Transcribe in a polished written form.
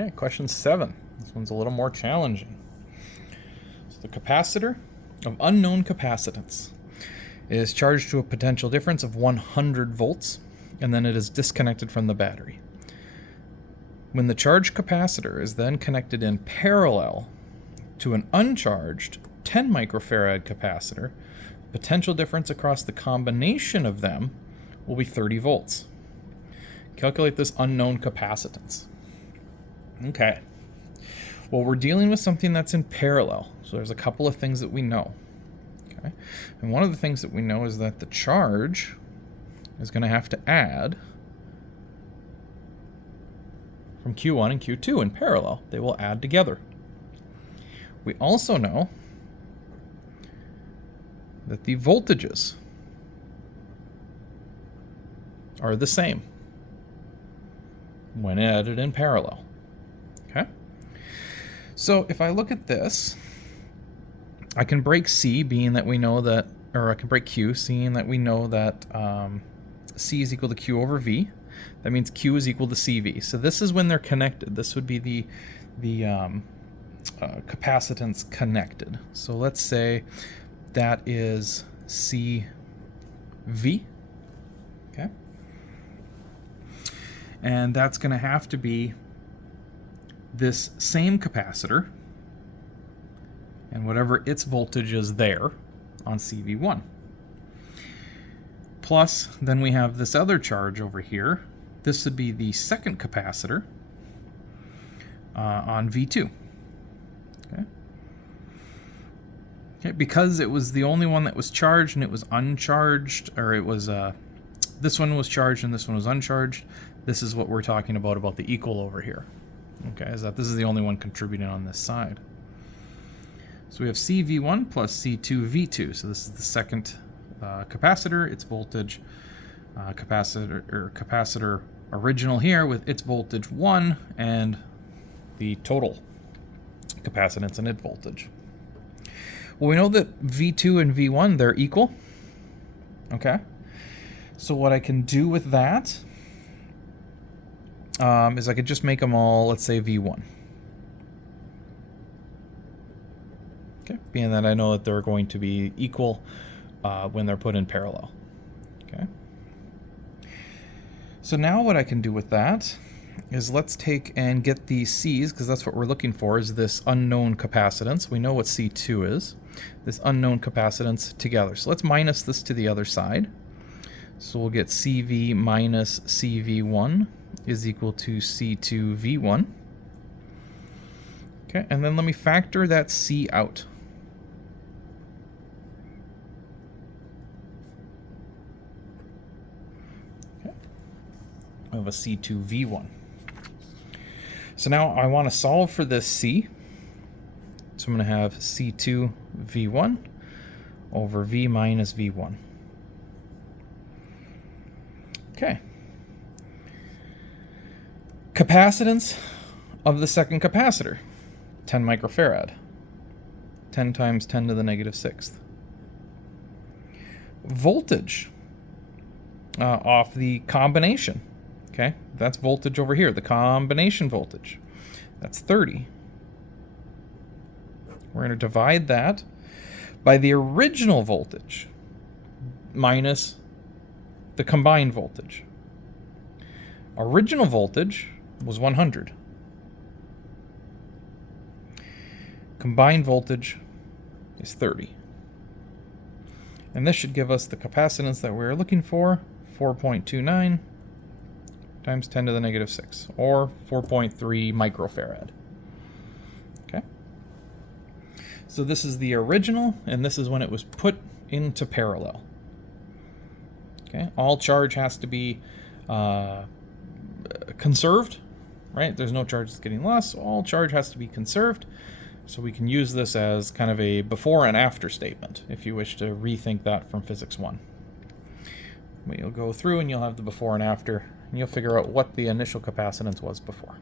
Okay, question 7. This one's a little more challenging. So the capacitor of unknown capacitance is charged to a potential difference of 100 volts, and then it is disconnected from the battery. When the charged capacitor is then connected in parallel to an uncharged 10 microfarad capacitor, the potential difference across the combination of them will be 30 volts. Calculate this unknown capacitance. Okay. Well, we're dealing with something that's in parallel, so there's a couple of things that we know. Okay. And one of the things that we know is that the charge is going to have to add from Q1 and Q2 in parallel. They will add together. We also know that the voltages are the same when added in parallel. Okay? So if I look at this, I can break C, being that we know that, or I can break Q, seeing that we know that C is equal to Q over V. That means Q is equal to CV. So this is when they're connected. This would be the capacitance connected. So let's say that is CV. Okay. And that's going to have to be this same capacitor and whatever its voltage is there on CV1. Plus, then we have this other charge over here. This would be the second capacitor on V2. Okay. Okay, because it was the only one that was charged and it was uncharged, or it was this one was charged and this one was uncharged. This is what we're talking about the equal over here. Okay, is that this is the only one contributing on this side. So we have CV1 plus C2V2. So this is the second capacitor, its voltage, capacitor original here with its voltage 1 and the total capacitance and its voltage. Well, we know that V2 and V1, they're equal. Okay. So what I can do with that is I could just make them all, let's say, V1. Okay, being that I know that they're going to be equal when they're put in parallel. Okay. So now what I can do with that is let's take and get these C's, because that's what we're looking for, is this unknown capacitance. We know what C2 is. This unknown capacitance together. So let's minus this to the other side. So we'll get CV minus CV1 is equal to C2V1. Okay, and then let me factor that C out. Okay. I have a C2V1. So now I want to solve for this C. So I'm going to have C2V1 over V minus V1. Okay. Capacitance of the second capacitor, 10 microfarad. 10 times 10 to the negative 6th. Voltage off the combination. Okay, that's voltage over here, the combination voltage. That's 30. We're going to divide that by the original voltage minus the combined voltage. Original voltage was 100. Combined voltage is 30. And this should give us the capacitance that we're looking for, 4.29 times 10 to the negative 6, or 4.3 microfarad. Okay. So this is the original, and this is when it was put into parallel. Okay. All charge has to be conserved, right? There's no charge that's getting lost, so all charge has to be conserved. So we can use this as kind of a before and after statement, if you wish to rethink that from Physics 1. You'll go through and you'll have the before and after, and you'll figure out what the initial capacitance was before.